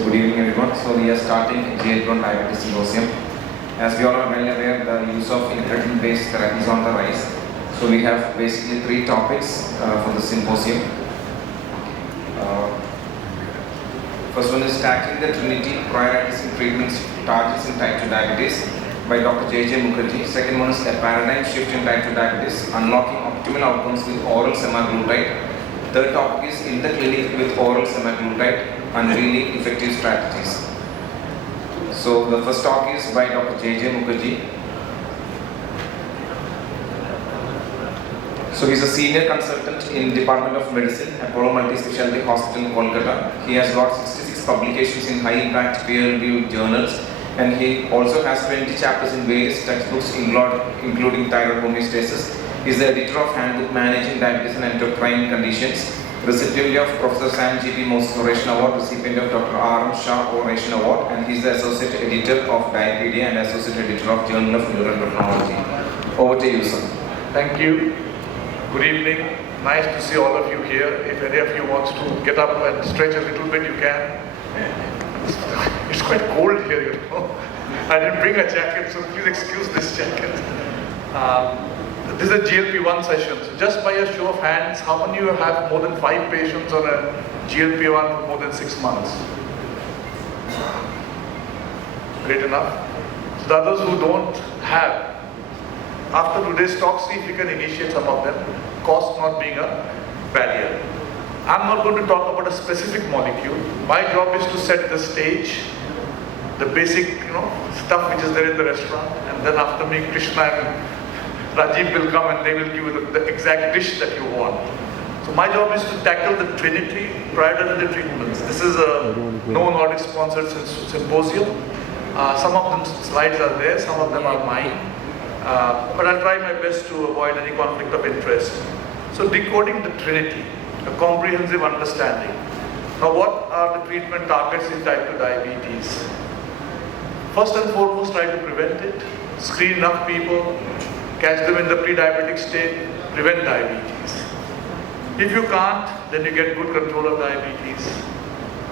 So good evening everyone. So we are starting JPEF Diabetes Symposium. As we all are well aware, the use of incretin-based therapy is on the rise. So we have basically three topics for the symposium. First one is tackling the Trinity prioritizing treatments targets in type 2 diabetes by Dr.J Mukherjee. Second one is a paradigm shift in type 2 diabetes, unlocking optimal outcomes with oral semaglutide. Third topic is in the clinic with oral semaglutide, unveiling effective strategies. So the first talk is by Dr.J Mukherjee. So he is a senior consultant in Department of Medicine, Apollo Multi-Specialty Hospital in Kolkata. He has got 66 publications in high-impact peer-reviewed journals, and he also has 20 chapters in various textbooks, including thyroid homeostasis. He is the editor of Handbook Managing Diabetes and Endocrine Conditions, recipient of Professor Sam G.P. Moses Oration Award, recipient of Dr. R.M. Shah Oration Award, and he is the associate editor of Diapedia and associate editor of Journal of Neuroendocrinology. Over to you, sir. Thank you. Good evening. Nice to see all of you here. If any of you wants to get up and stretch a little bit, you can. It's quite cold here, you know. I didn't bring a jacket, so please excuse this jacket. This is a GLP-1 session. So just by a show of hands, how many of you have more than 5 patients on a GLP-1 for more than 6 months? Great enough. So the others who don't have, after today's talk, see if you can initiate some of them, cost not being a barrier. I'm not going to talk about a specific molecule. My job is to set the stage, the basic stuff which is there in the restaurant, and then after me, Krishna and Rajiv will come and they will give you the exact dish that you want. So my job is to tackle the Trinity prior to the treatments. This is a no Nordic sponsored symposium. Some of them slides are there, some of them are mine. But I'll try my best to avoid any conflict of interest. So decoding the Trinity, a comprehensive understanding. Now what are the treatment targets in type 2 diabetes? First and foremost, try to prevent it, screen enough people, catch them in the pre-diabetic state, prevent diabetes. If you can't, then you get good control of diabetes.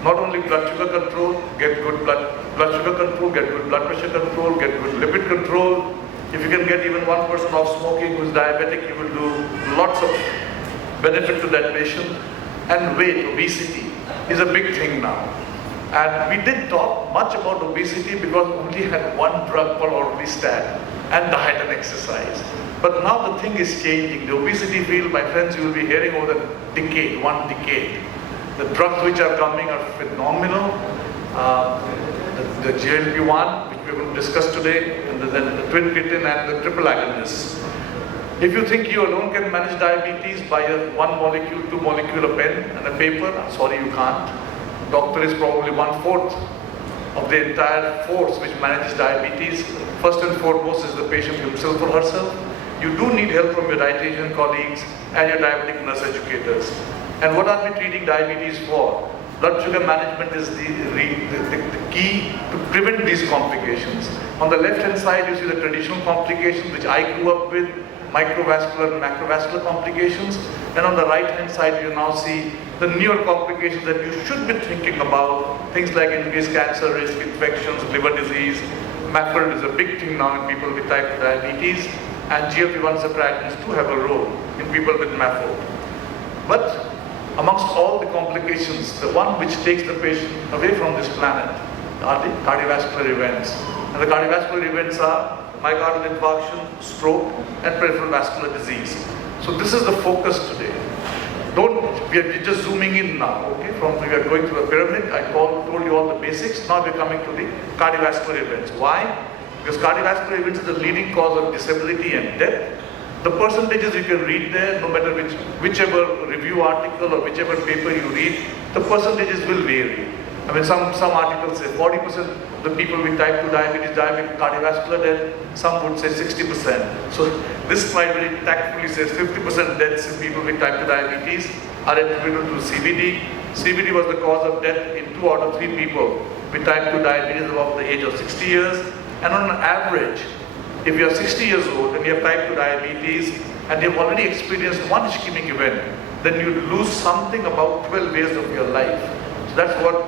Not only blood sugar control, get good blood sugar control, get good blood pressure control, get good lipid control. If you can get even one person off smoking who is diabetic, you will do lots of benefit to that patient. And weight, obesity, is a big thing now. And we didn't talk much about obesity because we only had one drug called orlistat and diet and exercise. But now the thing is changing. The obesity field, my friends, you will be hearing over the decade, 1 decade. The drugs which are coming are phenomenal. The GLP-1, which we're going to discuss today, and then the twin kitten and the triple agonists. If you think you alone can manage diabetes by a 1 molecule, 2 molecule, a pen and a paper, I'm sorry you can't. Doctor is probably 1/4 of the entire force which manages diabetes. First and foremost is the patient himself or herself. You do need help from your dietitian colleagues and your diabetic nurse educators. And what are we treating diabetes for? Blood sugar management is the key to prevent these complications. On the left hand side you see the traditional complications which I grew up with, microvascular and macrovascular complications, and on the right hand side you now see the newer complications that you should be thinking about, things like increased cancer risk, infections, liver disease. MAFLD is a big thing now in people with type 2 diabetes, and GLP-1 agonists do have a role in people with MAFLD. But amongst all the complications, the one which takes the patient away from this planet are the cardiovascular events. And the cardiovascular events are myocardial infarction, stroke, and peripheral vascular disease. So this is the focus today. We are just zooming in now, okay? We are going through a pyramid. I told you all the basics. Now we're coming to the cardiovascular events. Why? Because cardiovascular events is the leading cause of disability and death. The percentages you can read there, no matter whichever review article or whichever paper you read, the percentages will vary. I mean, some articles say 40% of the people with type 2 diabetes die with cardiovascular death, some would say 60%. So this slide very tactfully says 50% deaths in people with type 2 diabetes are attributable to CVD. CVD was the cause of death in 2 out of 3 people with type 2 diabetes above the age of 60 years. And on average, if you are 60 years old and you have type 2 diabetes and you have already experienced one ischemic event, then you lose something about 12 years of your life. So that's what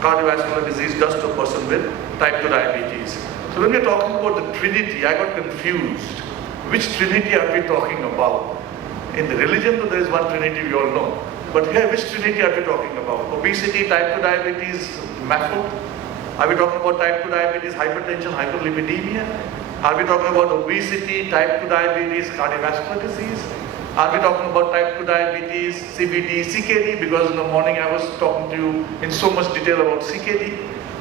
cardiovascular disease does to a person with type 2 diabetes. So when we're talking about the Trinity, I got confused. Which Trinity are we talking about? In the religion, there is one Trinity we all know. But here, which Trinity are we talking about? Obesity, type 2 diabetes, MAFO? Are we talking about type 2 diabetes, hypertension, hyperlipidemia? Are we talking about obesity, type 2 diabetes, cardiovascular disease? Are we talking about type 2 diabetes, CVD, CKD? Because in the morning I was talking to you in so much detail about CKD.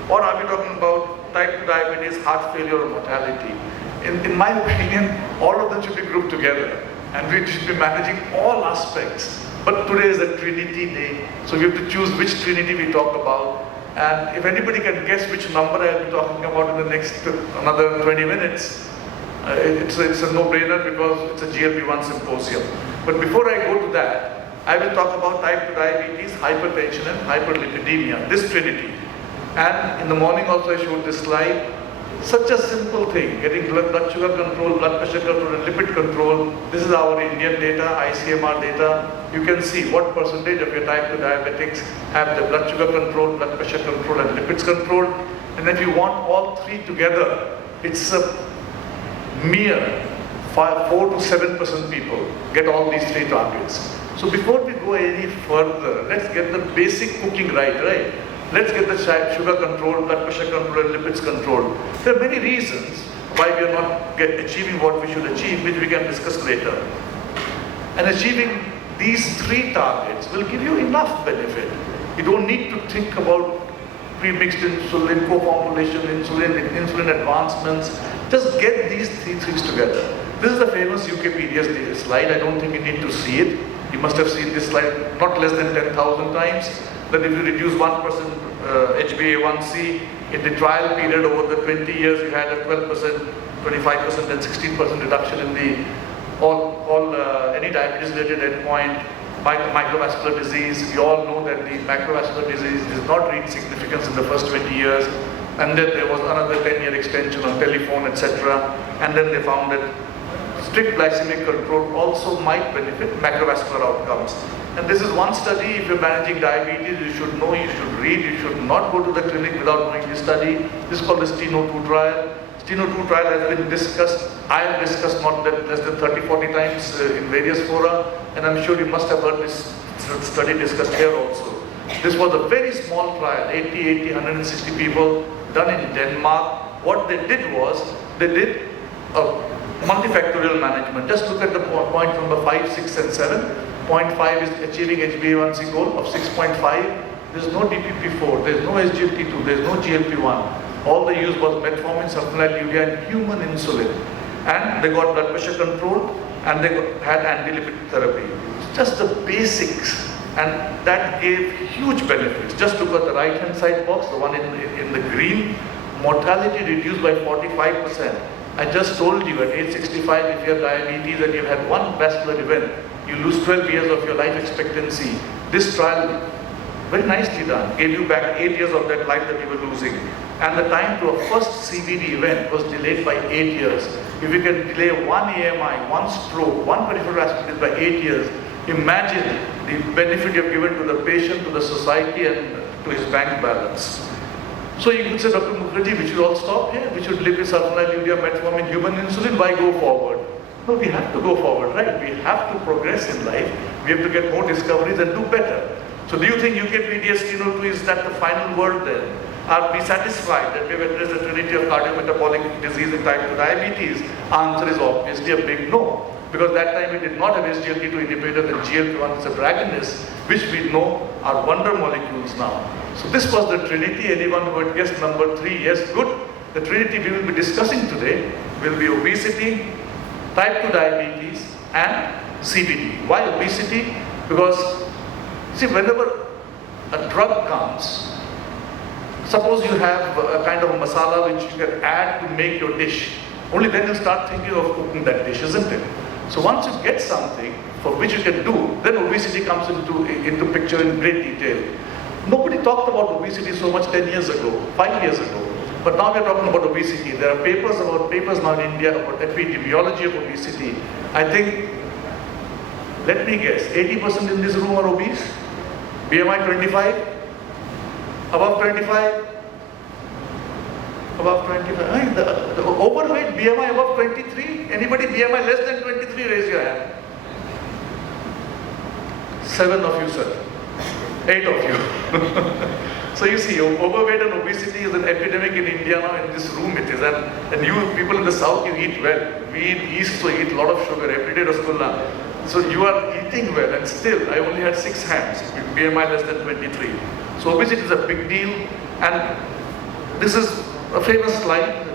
Or are we talking about type 2 diabetes, heart failure, or mortality? In my opinion, all of them should be grouped together. And we should be managing all aspects. But today is a Trinity day, so we have to choose which Trinity we talk about. And if anybody can guess which number I'll be talking about in the next another 20 minutes, it's a no-brainer because it's a GLP-1 symposium. But before I go to that, I will talk about type 2 diabetes, hypertension and hyperlipidemia, this Trinity. And in the morning also I showed this slide. Such a simple thing, getting blood sugar control, blood pressure control and lipid control. This is our Indian data, ICMR data. You can see what percentage of your type 2 diabetics have the blood sugar control, blood pressure control and lipids control. And if you want all three together, it's a mere 4 to 7% people get all these three targets. So before we go any further, let's get the basic cooking right? Let's get the sugar control, blood pressure control and lipids control. There are many reasons why we are not achieving what we should achieve, which we can discuss later. And achieving these three targets will give you enough benefit. You don't need to think about pre-mixed insulin, co-formulation insulin advancements. Just get these three things together. This is the famous Wikipedia slide. I don't think you need to see it. You must have seen this slide not less than 10,000 times. That if you reduce 1% HbA1c in the trial period over the 20 years, you had a 12%, 25% and 16% reduction in the any diabetes-related endpoint, microvascular disease. We all know that the macrovascular disease does not reach significance in the first 20 years. And then there was another 10-year extension on telephone, etc. And then they found that strict glycemic control also might benefit macrovascular outcomes. And this is one study. If you're managing diabetes, you should know, you should read, you should not go to the clinic without knowing this study. This is called the STENO-2 trial. STENO-2 trial has been discussed, I have discussed not less than 30-40 times in various fora, and I'm sure you must have heard this study discussed here also. This was a very small trial, 160 people, done in Denmark. What they did was, they did a multifactorial management. Just look at the point number 5, 6 and 7. 0.5 is achieving HbA1c goal of 6.5. There's no DPP4, there's no SGLT2, there's no GLP-1. All they used was metformin, sulfonylurea and human insulin. And they got blood pressure control and they had anti-lipid therapy. Just the basics. And that gave huge benefits. Just look at the right-hand side box, the one in the green. Mortality reduced by 45%. I just told you at age 65, if you have diabetes and you've had one vascular event, you lose 12 years of your life expectancy. This trial, very nicely done, gave you back 8 years of that life that you were losing. And the time to a first CVD event was delayed by 8 years. If you can delay one AMI, one stroke, one peripheral vascular disease by 8 years, imagine the benefit you have given to the patient, to the society and to his bank balance. So you could say, Dr. Mukherjee, we should all stop here. We should live with sulfonylurea, metformin, human insulin. Why go forward? No, we have to go forward, right? We have to progress in life. We have to get more discoveries and do better. So do you think UKPDS STENO-2 is that the final word then? Are we satisfied that we have addressed the trinity of cardiometabolic disease and type 2 diabetes? Answer is obviously a big no. Because that time we did not have SGLT2 inhibitor and GLP-1 receptor agonists, which we know are wonder molecules now. So this was the trinity. Anyone who had guessed number 3, yes, good. The trinity we will be discussing today will be obesity, type 2 diabetes and CVD. Why obesity? Because, see, whenever a drug comes, suppose you have a kind of a masala which you can add to make your dish. Only then you start thinking of cooking that dish, isn't it? So once you get something for which you can do, then obesity comes into picture in great detail. Nobody talked about obesity so much 10 years ago, 5 years ago. But now we're talking about obesity. There are papers now in India about epidemiology of obesity. I think, let me guess, 80% in this room are obese? BMI 25? Above 25? Above 25. The overweight BMI above 23? Anybody BMI less than 23? Raise your hand. 7 of you, sir. 8 of you. So you see, overweight and obesity is an epidemic in India now. In this room it is. And you people in the south, you eat well. We eat east, so eat a lot of sugar. Every day Rasgulla. So you are eating well, and still I only had 6 hands with BMI less than 23. So obesity is a big deal, and this is a famous slide.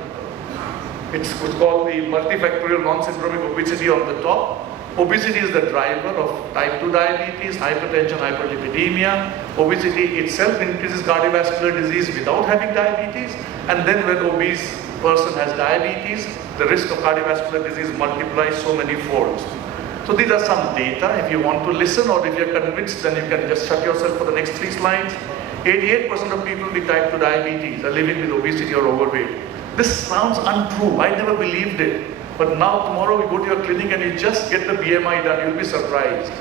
It's called the multifactorial non-syndromic obesity on the top. Obesity is the driver of type 2 diabetes, hypertension, hyperlipidemia. Obesity itself increases cardiovascular disease without having diabetes, and then when obese person has diabetes, the risk of cardiovascular disease multiplies so many folds. So these are some data. If you want to listen, or if you're convinced, then you can just shut yourself for the next 3 slides. 88% of people with type 2 diabetes are living with obesity or overweight. This sounds untrue. I never believed it. But now tomorrow we go to your clinic and you just get the BMI done, you'll be surprised.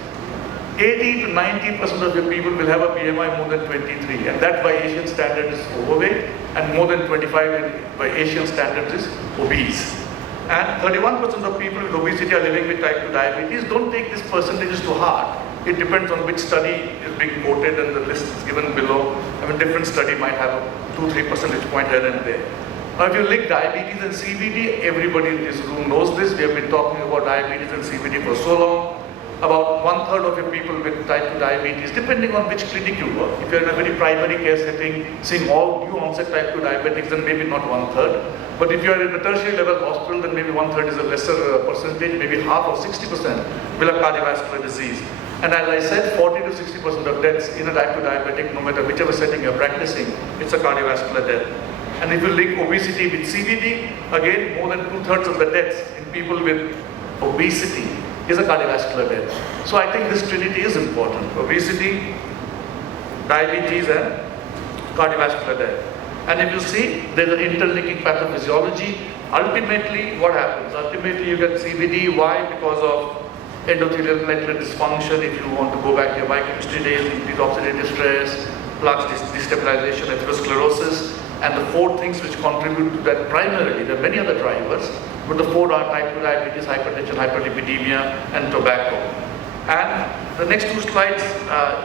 80 to 90% of your people will have a BMI more than 23, and that by Asian standards is overweight, and more than 25 by Asian standards is obese. And 31% of people with obesity are living with type 2 diabetes. Don't take these percentages to heart. It depends on which study is being quoted, and the list is given below. I mean, different study might have a 2-3 percentage point here and there. Now, if you link diabetes and CVD, everybody in this room knows this. We have been talking about diabetes and CVD for so long. About 1/3 of your people with type 2 diabetes, depending on which clinic you work. If you're in a very primary care setting, seeing all new onset type 2 diabetics, then maybe not 1/3. But if you're in a tertiary level hospital, then maybe 1/3 is a lesser percentage, maybe half or 60% will have cardiovascular disease. And as I said, 40 to 60% of deaths in a type 2 diabetic, no matter whichever setting you're practicing, it's a cardiovascular death. And if you link obesity with CVD, again, more than 2/3 of the deaths in people with obesity is a cardiovascular death. So I think this trinity is important: obesity, diabetes, and cardiovascular death. And if you see, there's an interlinking pathophysiology. Ultimately, what happens? Ultimately, you get CVD. Why? Because of endothelial platelet dysfunction. If you want to go back to your biochemistry days, increased oxidative stress, plaque destabilization, atherosclerosis. And the 4 things which contribute to that primarily, there are many other drivers, but the 4 are type 2 diabetes, hypertension, hyperlipidemia, and tobacco. And the next 2 slides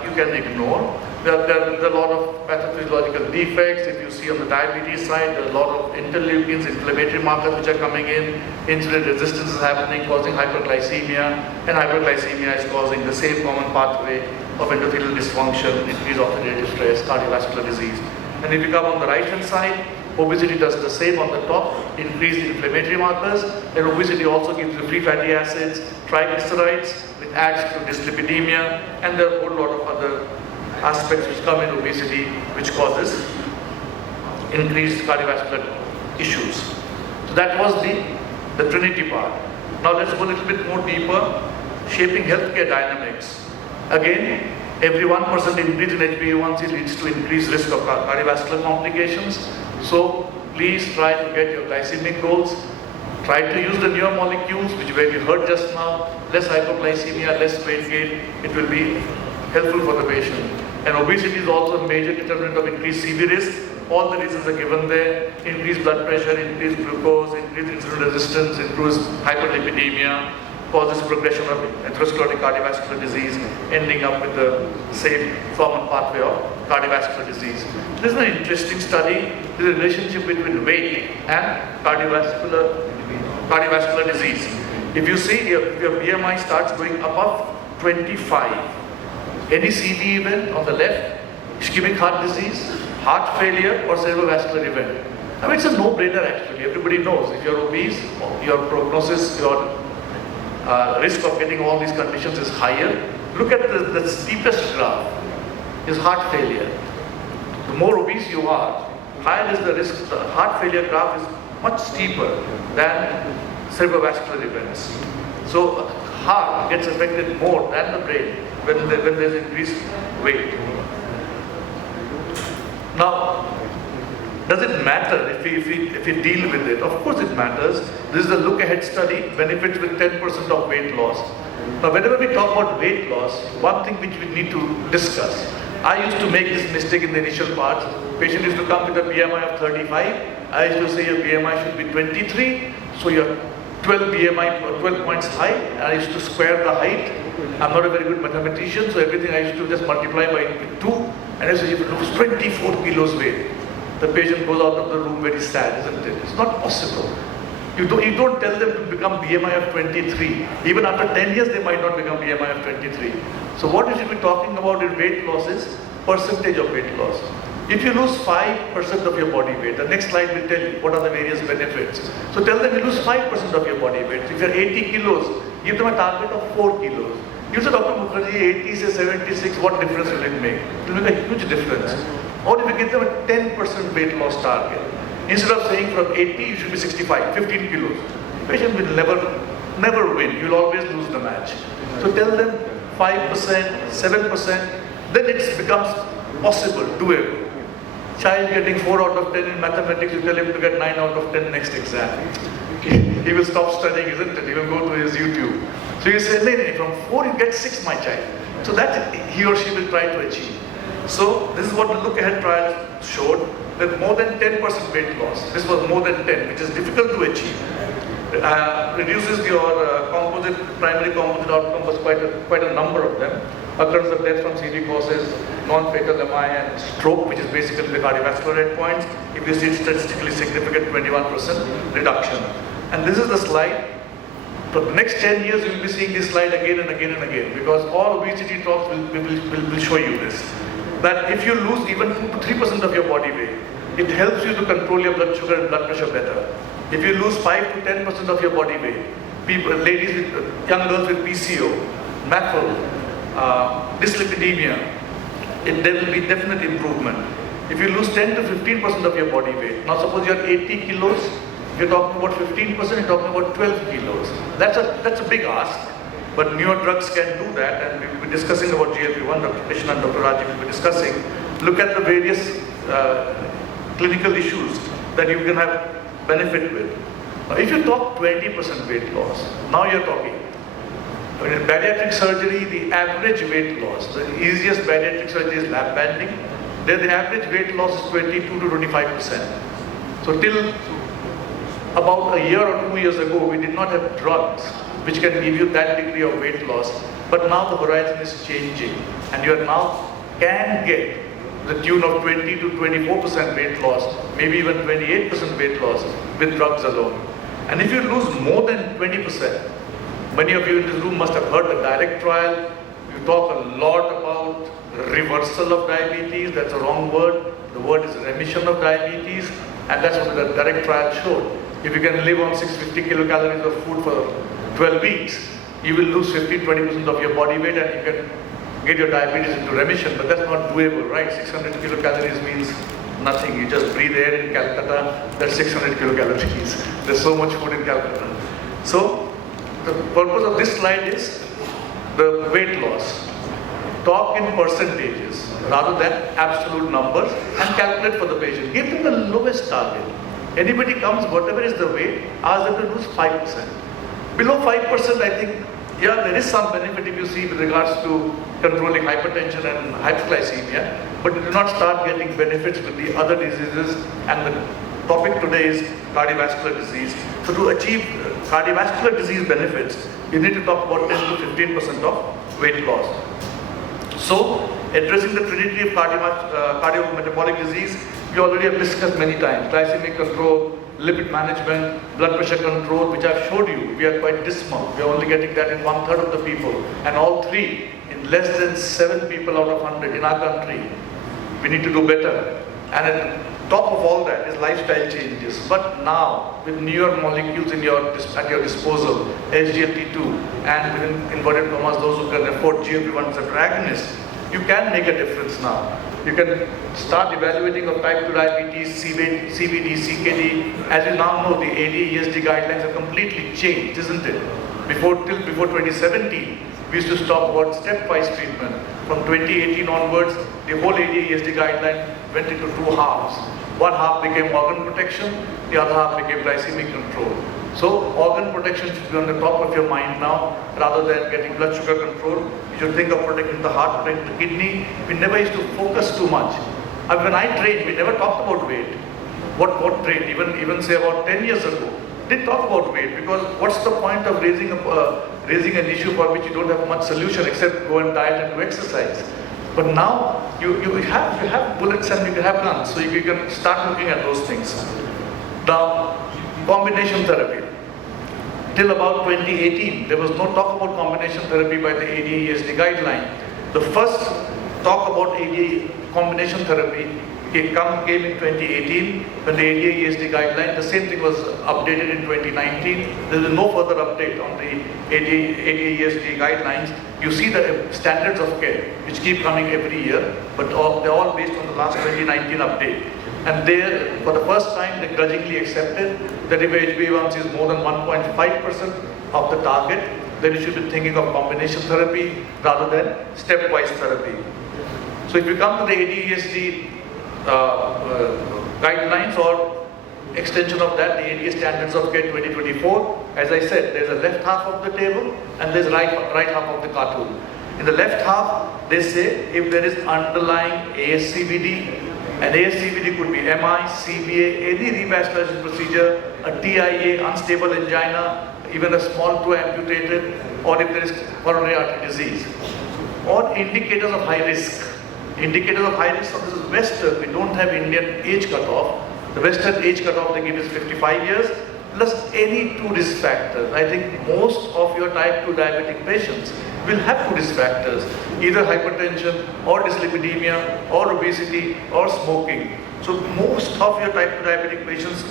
you can ignore. There are a lot of pathophysiological defects. If you see on the diabetes side, there are a lot of interleukins, inflammatory markers which are coming in. Insulin resistance is happening, causing hyperglycemia, and hyperglycemia is causing the same common pathway of endothelial dysfunction, increased oxidative stress, cardiovascular disease. And if you come on the right hand side, obesity does the same on the top, increased inflammatory markers, and obesity also gives you free fatty acids, triglycerides, which adds to dyslipidemia, and there are a whole lot of other aspects which come in obesity which causes increased cardiovascular issues. So that was the Trinity part. Now let's go a little bit more deeper, shaping healthcare dynamics. Again, every 1% increase in HbA1c leads to increased risk of cardiovascular complications. So please try to get your glycemic goals. Try to use the newer molecules, which we heard just now. Less hypoglycemia, less weight gain. It will be helpful for the patient. And obesity is also a major determinant of increased CV risk. All the reasons are given there: increased blood pressure, increased glucose, increased insulin resistance, increased hyperlipidemia, causes progression of atherosclerotic cardiovascular disease, ending up with the same common pathway of cardiovascular disease. This is an interesting study. There is a relationship between weight and cardiovascular disease. If you see if your BMI starts going above 25, any CV event on the left, ischemic heart disease, heart failure, or cerebrovascular event. I mean, it's a no-brainer actually. Everybody knows if you're obese, your prognosis, your risk of getting all these conditions is higher. Look at the steepest graph is heart failure. The more obese you are, higher is the risk. The heart failure graph is much steeper than cerebrovascular events. So heart gets affected more than the brain when there's increased weight. Now, does it matter if we deal with it? Of course it matters. This is a look-ahead study, benefits with 10% of weight loss. Now, whenever we talk about weight loss, one thing which we need to discuss, I used to make this mistake in the initial parts. Patient used to come with a BMI of 35. I used to say your BMI should be 23, so you're 12 BMI or 12 points high. And I used to square the height. I'm not a very good mathematician, so everything I used to just multiply by 2. And I say if you lose 24 kilos weight, the patient goes out of the room very sad, isn't it? It's not possible. You don't tell them to become BMI of 23. Even after 10 years, they might not become BMI of 23. So what we should be talking about in weight loss is percentage of weight loss. If you lose 5% of your body weight, the next slide will tell you what are the various benefits. So tell them you lose 5% of your body weight. If you're 80 kilos, give them a target of 4 kilos. You say, Dr. Mukherjee, 80 say 76, what difference will it make? It will make a huge difference. Or if you give them a 10% weight loss target, instead of saying from 80, you should be 65, 15 kilos. The patient will never win. You'll always lose the match. So tell them 5%, 7%, then it becomes possible, doable. Child getting 4 out of 10 in mathematics, you tell him to get 9 out of 10 next exam. He will stop studying, isn't it? He will go to his YouTube. So you say, no, from 4 you get 6, my child. So that he or she will try to achieve. So this is what the look ahead trial showed, that more than 10% weight loss. This was more than 10, which is difficult to achieve. Reduces your primary composite outcome was quite a number of them. Occurrence of death from CV causes, non-fatal MI and stroke, which is basically the cardiovascular endpoints. If you see statistically significant 21% reduction. And this is the slide. For the next 10 years, you will be seeing this slide again and again and again, because all obesity talks will show you this. That if you lose even 2 to 3% of your body weight, it helps you to control your blood sugar and blood pressure better. If you lose 5 to 10% of your body weight, ladies with young girls with PCO, MAFL, dyslipidemia, there will be definite improvement. If you lose 10 to 15% of your body weight, now suppose you're 80 kilos, you're talking about 15%, you're talking about 12 kilos. That's a big ask, but newer drugs can do that, and we will be discussing about GLP-1, Dr. Krishna and Dr. Raj will be discussing. Look at the various clinical issues that you can have benefit with. Now, if you talk 20% weight loss, now you're talking. In bariatric surgery, the average weight loss, the easiest bariatric surgery is lap banding. There the average weight loss is 22 to 25%. So till about a year or 2 years ago, we did not have drugs which can give you that degree of weight loss. But now the horizon is changing, and you now can get the tune of 20 to 24% weight loss, maybe even 28% weight loss with drugs alone. And if you lose more than 20%, many of you in this room must have heard the direct trial. You talk a lot about reversal of diabetes. That's a wrong word. The word is remission of diabetes, and that's what the direct trial showed. If you can live on 650 kilocalories of food for 12 weeks, you will lose 15-20% of your body weight, and you can get your diabetes into remission. But that's not doable, right? 600 kilocalories means nothing. You just breathe air in Calcutta, that's 600 kilocalories. There's so much food in Calcutta. So the purpose of this slide is the weight loss. Talk in percentages rather than absolute numbers, and calculate for the patient. Give them the lowest target. Anybody comes, whatever is the weight, ask them to lose 5%. Below 5%, I think, yeah, there is some benefit if you see with regards to controlling hypertension and hyperglycemia, but you do not start getting benefits with the other diseases, and the topic today is cardiovascular disease. So to achieve cardiovascular disease benefits, you need to talk about 10 to 15% of weight loss. So, addressing the trinity of cardiometabolic disease, we already have discussed many times. Glycemic control, lipid management, blood pressure control, which I've showed you. We are quite dismal. We are only getting that in 1/3 of the people. And all three, in less than 7 people out of 100 in our country. We need to do better. And at the top of all that is lifestyle changes. But now, with newer molecules at your disposal, SGLT2, and within inverted commas, those who can afford GLP-1 receptor agonists, you can make a difference now. You can start evaluating of type 2 diabetes, CVD, CKD. As you now know, the ADA-ESD guidelines have completely changed, isn't it? Before 2017, we used to talk about stepwise treatment. From 2018 onwards, the whole ADA-ESD guideline went into 2 halves. One half became organ protection, the other half became glycemic control. So organ protection should be on the top of your mind now, rather than getting blood sugar control. You should think of protecting the heart, protecting the kidney. We never used to focus too much. When I trained, we never talked about weight. What trained? Even say about 10 years ago, didn't talk about weight, because what's the point of raising an issue for which you don't have much solution except go and diet and do exercise? But now you have bullets and you can have guns, so you can start looking at those things. Now, combination therapy. Till about 2018, there was no talk about combination therapy by the ADA-ESD guideline. The first talk about ADA combination therapy came in 2018 when the ADA-ESD guideline. The same thing was updated in 2019. There is no further update on the ADA-ESD guidelines. You see the standards of care which keep coming every year, but they're all based on the last 2019 update. And there, for the first time, they grudgingly accepted that if HbA1c is more than 1.5% of the target, then you should be thinking of combination therapy rather than stepwise therapy. So if you come to the ADA-ESD guidelines or extension of that, the ADA Standards of Care 2024, as I said, there's a left half of the table and there's right half of the cartoon. In the left half, they say if there is underlying ASCVD, and ASCVD could be MI, CBA, any revascularization procedure, a TIA, unstable angina, even a small toe amputated, or if there is coronary artery disease. Or indicators of high risk. Indicators of high risk, so this is Western, we don't have Indian age cutoff. The Western age cutoff they give is 55 years, plus any two risk factors. I think most of your type 2 diabetic patients will have two risk factors, either hypertension or dyslipidemia or obesity or smoking. So most of your type 2 diabetic patients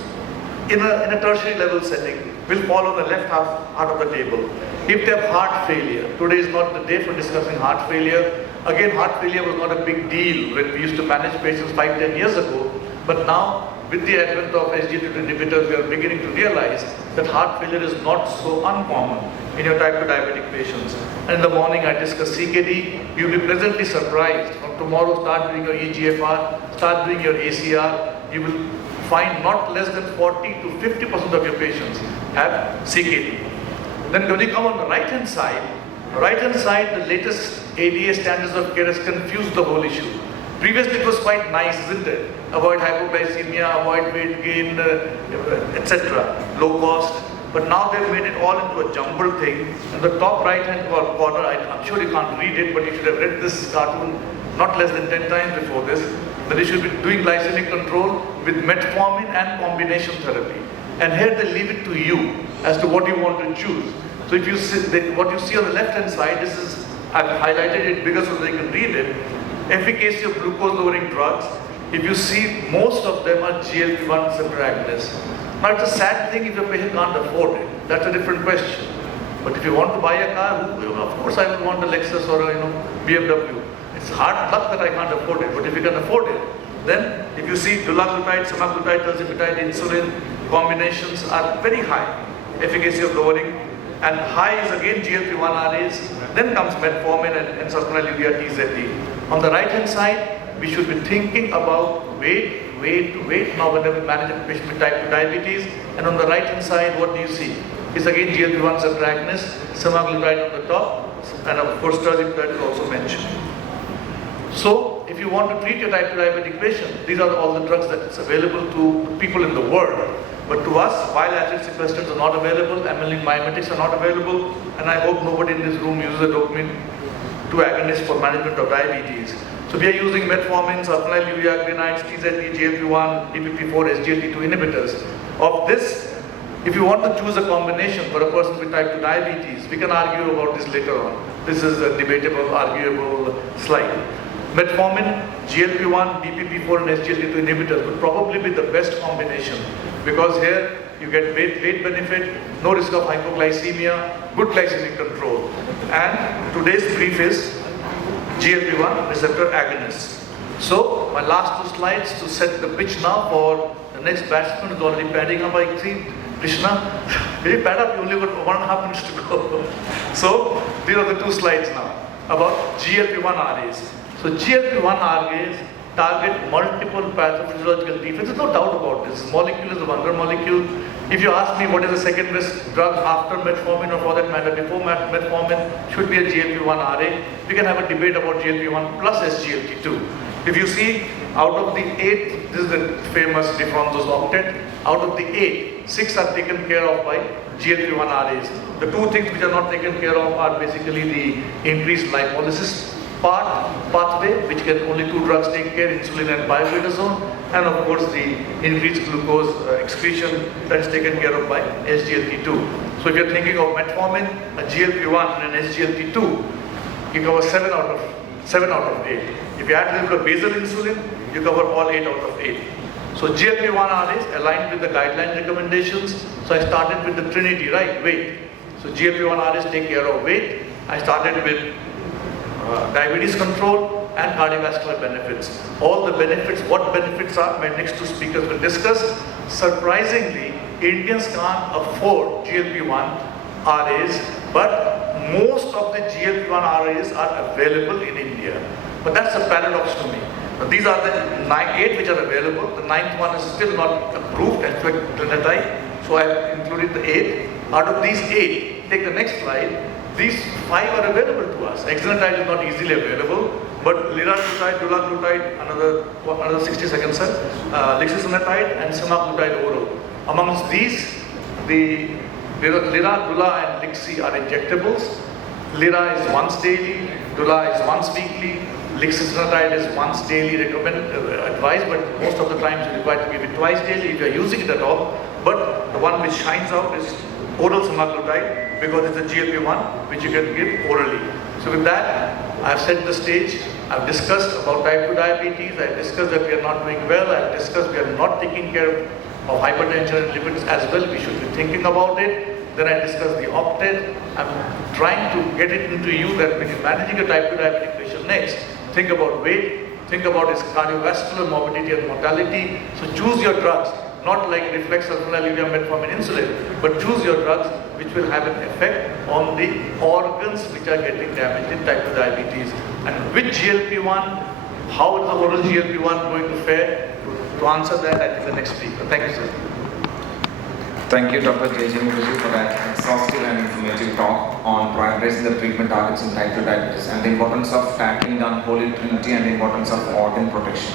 in a tertiary level setting will fall on the left half of the table. If they have heart failure, today is not the day for discussing heart failure. Again, heart failure was not a big deal when we used to manage patients 5-10 years ago, but now with the advent of SGLT2 inhibitors, we are beginning to realize that heart failure is not so uncommon in your type 2 diabetic patients. And in the morning I discuss CKD. You'll be pleasantly surprised. From tomorrow, start doing your EGFR, start doing your ACR. You will find not less than 40 to 50% of your patients have CKD. Then when you come on the right-hand side, the latest ADA standards of care has confused the whole issue. Previously it was quite nice, isn't it? Avoid hypoglycemia, avoid weight gain, etc. Low cost. But now they've made it all into a jumbled thing. And the top right-hand corner, I'm sure you can't read it, but you should have read this cartoon not less than 10 times before this, that you should be doing glycemic control with metformin and combination therapy. And here they leave it to you as to what you want to choose. So if you see, what you see on the left-hand side, this is, I've highlighted it bigger so they can read it. Efficacy of glucose-lowering drugs. If you see, most of them are GLP-1 receptor agonists. Now it's a sad thing if your patient can't afford it. That's a different question. But if you want to buy a car, of course I would want a Lexus or a BMW. It's hard luck that I can't afford it. But if you can afford it, then if you see dulaglutide, semaglutide, tirzepatide, insulin combinations are very high. Efficacy of lowering. And high is again GLP-1 RAs. Then comes metformin and sulfonylurea TZD. On the right-hand side, we should be thinking about weight. Now whenever we manage a patient with type 2 diabetes, and on the right-hand side, what do you see? It's again GLP-1 receptor agonist, semaglutide on the top, and of course tirzepatide is also mentioned. So, if you want to treat your type 2 diabetic patient, these are all the drugs that is available to people in the world. But to us, bile acid sequestrants are not available, amylin mimetics are not available, and I hope nobody in this room uses a dopamine 2 agonist for management of diabetes. So we are using metformin, sulfonylurea, granites, TZD, GLP-1, DPP-4, SGLT2 inhibitors. Of this, if you want to choose a combination for a person with type 2 diabetes, we can argue about this later on. This is a debatable, arguable slide. Metformin, GLP-1, DPP-4 and SGLT2 inhibitors would probably be the best combination, because here you get weight benefit, no risk of hypoglycemia, good glycemic control. And today's brief is GLP-1 receptor agonists. So my last two slides to set the pitch now for the next batsman who's already padding up. I see Krishna, will you pad up? You only got 1.5 minutes to go. So these are the two slides now about GLP-1 RAs. So GLP-1 RAs target multiple pathophysiological defects. There's no doubt about this. This molecule is a wonder molecule. If you ask me what is the second best drug after metformin, or for that matter before metformin, should be a GLP-1 RA. We can have a debate about GLP-1 plus SGLT2. If you see, out of the 8, this is the famous Defronzo's octet, out of the 8, 6 are taken care of by GLP-1 RAs. The 2 things which are not taken care of are basically the increased lipolysis pathway, which can only 2 drugs take care, insulin and pioglitazone, and of course the increased glucose excretion that is taken care of by SGLT2. So if you're thinking of metformin, a GLP-1 and an SGLT2, you cover 7 out of 8. If you add a little bit of basal insulin, you cover all 8 out of 8. So GLP-1 RAs aligned with the guideline recommendations. So I started with the Trinity, right? Weight. So GLP-1 RAs take care of weight. I started with diabetes control and cardiovascular benefits. All the benefits, what benefits are, my next 2 speakers will discuss. Surprisingly, Indians can't afford GLP-1 RAs, but most of the GLP-1 RAs are available in India. But that's a paradox to me. Now, these are the 8 which are available. The 9th one is still not approved, Trinity. So I included the 8. Out of these 8, take the next slide. These 5 are available to us. Exenatide is not easily available, but liraglutide, dulaglutide, another 60 seconds, sir. Lixisenatide and semaglutide oral. Amongst these, the lira, dula, and lixi are injectables. Lira is once daily, dula is once weekly, lixisenatide is once daily advised, but most of the times you're required to give it twice daily if you're using it at all. But the one which shines out is oral semaglutide, because it's a GLP-1 which you can give orally. So with that, I've set the stage. I've discussed about type 2 diabetes. I've discussed that we are not doing well. I've discussed we are not taking care of hypertension and lipids as well. We should be thinking about it. Then I discussed the octet. I'm trying to get it into you that when you're managing a type 2 diabetic patient next, think about weight, think about his cardiovascular morbidity and mortality. So choose your drugs, not like reflex sulfonylurea, metformin, insulin, but choose your drugs which will have an effect on the organs which are getting damaged in type 2 diabetes. And with GLP-1, how is the oral GLP-1 going to fare? To answer that, I think the next speaker. Thank you, sir. Thank you, Dr.J. Mukherjee, for that exhaustive and informative talk on prioritizing the treatment targets in type 2 diabetes and the importance of tackling the unholy trinity and the importance of organ protection.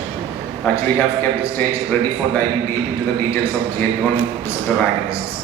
Actually, we have kept the stage ready for diving deep into the details of GLP-1 receptor agonists.